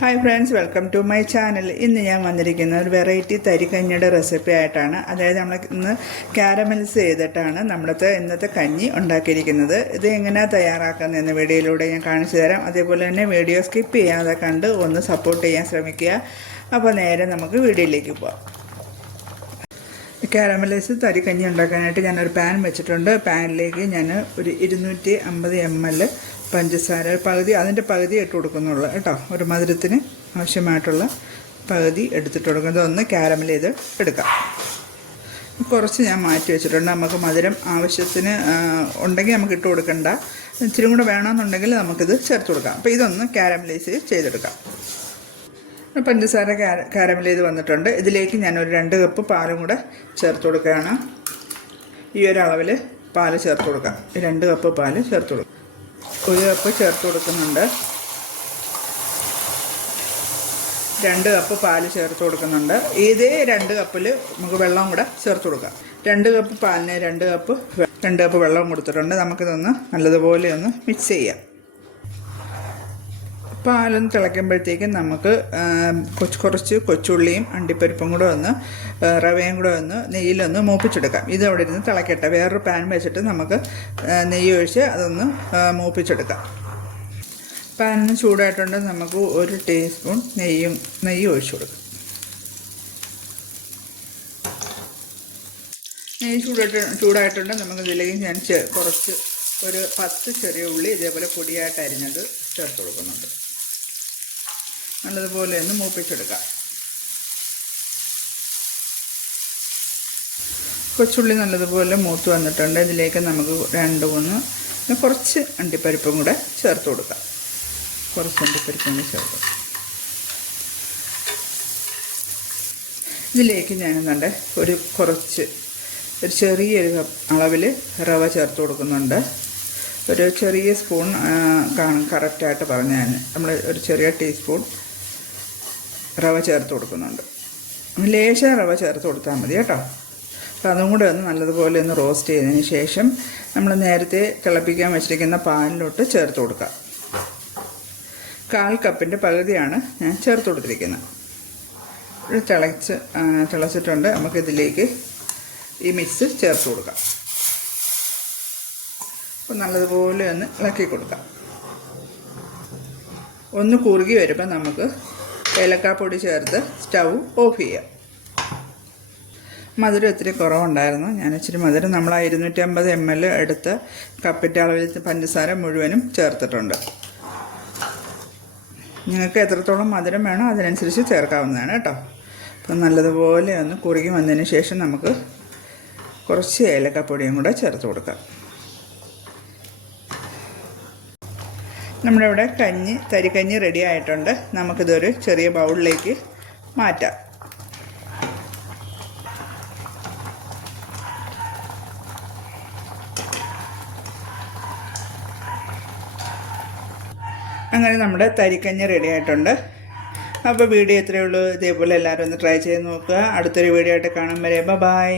Hi friends welcome to my channel ഇന്ന് ഞാൻ വന്നിരിക്കുന്ന ഒരു വെറൈറ്റി തരിക്കഞ്ഞിയുടെ റെസിപ്പി ആയിട്ടാണ്. അതായത് നമ്മൾ ഇന്ന് കാരമൽസ് ചെയ്തിട്ടാണ് നമ്മളത്തെ ഇന്നത്തെ കഞ്ഞി ഉണ്ടാക്കിയിരിക്കുന്നത്. ഇത് എങ്ങനെയാണ് തയ്യാറാക്കുന്നതെന്ന് വീഡിയോയിലൂടെ ഞാൻ കാണിച്ചു തരാം. അതേപോലെ തന്നെ വീഡിയോ സ്കിപ്പ് ചെയ്യാതെ കണ്ട് ഒന്ന് സപ്പോർട്ട് ചെയ്യാൻ ശ്രമിക്കുക. അപ്പോൾ നേരെ നമുക്ക് വീഡിയോയിലേക്ക് പോവാം. കാരമലൈസ് തരിക്കഞ്ഞി ഉണ്ടാക്കാനായിട്ട് ഞാനൊരു പാൻ വെച്ചിട്ടുണ്ട്. പാനിലേക്ക് ഞാൻ ഒരു ഇരുന്നൂറ്റി അമ്പത് എം എൽ പഞ്ചസാര പകുതി അതിന്റെ പകുതി ഇട്ട് കൊടുക്കുന്നുള്ളൂ കേട്ടോ. ഒരു മധുരത്തിന് ആവശ്യമായിട്ടുള്ള പകുതി എടുത്തിട്ട് കൊടുക്കുന്നത് ഒന്ന് കാരമൽ ചെയ്ത് എടുക്കാം. കുറച്ച് ഞാൻ മാറ്റി വെച്ചിട്ടുണ്ട്. നമുക്ക് മധുരം ആവശ്യത്തിന് ഉണ്ടെങ്കിൽ നമുക്ക് ഇട്ട് കൊടുക്കണ്ട. ഇച്ചിരി കൂടെ വേണമെന്നുണ്ടെങ്കിൽ നമുക്കിത് ചേർത്ത് കൊടുക്കാം. അപ്പോൾ ഇതൊന്ന് കാരമലൈസ് ചെയ്തെടുക്കാം. പഞ്ചസാര കാര കാരമൽ ചെയ്ത് വന്നിട്ടുണ്ട്. ഇതിലേക്ക് ഞാൻ ഒരു രണ്ട് കപ്പ് പാലും കൂടെ ചേർത്ത് കൊടുക്കുകയാണ്. ഈ ഒരു അളവിൽ പാൽ ചേർത്ത് കൊടുക്കാം. രണ്ട് കപ്പ് പാൽ ചേർത്ത് കൊടുക്കാം. ഒരു കപ്പ് ചേർത്ത് കൊടുക്കുന്നുണ്ട്. രണ്ട് കപ്പ് പാൽ ചേർത്ത് കൊടുക്കുന്നുണ്ട്. ഇതേ രണ്ട് കപ്പിൽ നമുക്ക് വെള്ളം കൂടെ ചേർത്ത് കൊടുക്കാം. രണ്ട് കപ്പ് പാലിന് രണ്ട് കപ്പ് രണ്ട് കപ്പ് വെള്ളം കൊടുത്തിട്ടുണ്ട്. നമുക്കിതൊന്ന് നല്ലതുപോലെ ഒന്ന് മിക്സ് ചെയ്യാം. പാലൊന്ന് തിളയ്ക്കുമ്പോഴത്തേക്കും നമുക്ക് കൊച്ചു കുറച്ച് കൊച്ചുള്ളിയും അണ്ടിപ്പരിപ്പും കൂടെ ഒന്ന് റവയും കൂടെ ഒന്ന് നെയ്യിലൊന്ന് മൂപ്പിച്ചെടുക്കാം. ഇത് അവിടെ ഇരുന്ന് തിളക്കട്ടെ. വേറൊരു പാൻ വെച്ചിട്ട് നമുക്ക് നെയ്യ് ഒഴിച്ച് അതൊന്ന് മൂപ്പിച്ചെടുക്കാം. പാനിന് ചൂടായിട്ടുണ്ട്. നമുക്ക് ഒരു ടീസ്പൂൺ നെയ്യും നെയ്യ് ഒഴിച്ചു കൊടുക്കാം. നെയ്യ് ചൂടായിട്ട് ചൂടായിട്ടുണ്ട്. നമുക്ക് ഇതിലേക്ക് ഞാൻ കുറച്ച് ഒരു പത്ത് ചെറിയ ഉള്ളി ഇതേപോലെ പൊടിയായിട്ട് അരിഞ്ഞത് ചേർത്ത് കൊടുക്കുന്നുണ്ട്. നല്ലതുപോലെ ഒന്ന് മൂപ്പിച്ചെടുക്കാം. കൊച്ചുള്ളി നല്ലതുപോലെ മൂത്ത് വന്നിട്ടുണ്ട്. ഇതിലേക്ക് നമുക്ക് രണ്ട് മൂന്ന് കുറച്ച് അണ്ടിപ്പരിപ്പും കൂടെ ചേർത്ത് കൊടുക്കാം. കുറച്ച് അണ്ടിപ്പരിപ്പും കൂടി ചേർത്ത് ഇതിലേക്ക് ഞാനെന്നുണ്ട് ഒരു കുറച്ച് ഒരു ചെറിയൊരു അളവിൽ റവ ചേർത്ത് കൊടുക്കുന്നുണ്ട്. ഒരു ചെറിയ സ്പൂൺ കാണും കറക്റ്റായിട്ട് പറഞ്ഞു ഞാൻ. നമ്മൾ ഒരു ചെറിയ ടീസ്പൂൺ റവ ചേർത്ത് കൊടുക്കുന്നുണ്ട്. ലേശം റവ ചേർത്ത് കൊടുത്താൽ മതി കേട്ടോ. അപ്പോൾ അതും കൂടെ ഒന്ന് നല്ലതുപോലെ ഒന്ന് റോസ്റ്റ് ചെയ്തതിന് ശേഷം നമ്മൾ നേരത്തെ തിളപ്പിക്കാൻ വെച്ചിരിക്കുന്ന പാലിലോട്ട് ചേർത്ത് കൊടുക്കാം കാൽ കപ്പിന്റെ പകുതിയാണ് ഞാൻ ചേർത്ത് കൊടുത്തിരിക്കുന്നത്. തിളച്ച് തിളച്ചിട്ടുണ്ട്. നമുക്കിതിലേക്ക് ഈ മിക്സ് ചേർത്ത് കൊടുക്കാം. അപ്പോൾ നല്ലതുപോലെ ഒന്ന് ഇളക്കി കൊടുക്കാം. ഒന്ന് കുറുകി വരുമ്പോൾ നമുക്ക് ഏലക്കാപ്പൊടി ചേർത്ത് സ്റ്റൗ ഓഫ് ചെയ്യുക മധുരം ഇത്തിരി കുറവുണ്ടായിരുന്നു. ഞാൻ ഇച്ചിരി മധുരം നമ്മൾ ആ ഇരുന്നൂറ്റി അമ്പത് എം എൽ എടുത്ത് കപ്പിന്റെ അളവിൽ പഞ്ചസാര മുഴുവനും ചേർത്തിട്ടുണ്ട്. നിങ്ങൾക്ക് എത്രത്തോളം മധുരം വേണോ അതിനനുസരിച്ച് ചേർക്കാവുന്നതാണ് കേട്ടോ. അപ്പം നല്ലതുപോലെ ഒന്ന് കുറുകി വന്നതിന് ശേഷം നമുക്ക് കുറച്ച് ഏലക്കപ്പൊടിയും കൂടെ ചേർത്ത് കൊടുക്കാം. നമ്മുടെ ഇവിടെ കഞ്ഞി തരിക്കഞ്ഞി റെഡി ആയിട്ടുണ്ട്. നമുക്കിതൊരു ചെറിയ ബൗളിലേക്ക് മാറ്റാം. അങ്ങനെ നമ്മുടെ തരിക്കഞ്ഞി റെഡി ആയിട്ടുണ്ട്. അപ്പോൾ വീഡിയോ ഇത്രയേ ഉള്ളൂ. ഇതേപോലെ എല്ലാവരും ഒന്ന് ട്രൈ ചെയ്ത് നോക്കുക. അടുത്തൊരു വീഡിയോ ആയിട്ട് കാണാൻ വരെ. ബൈ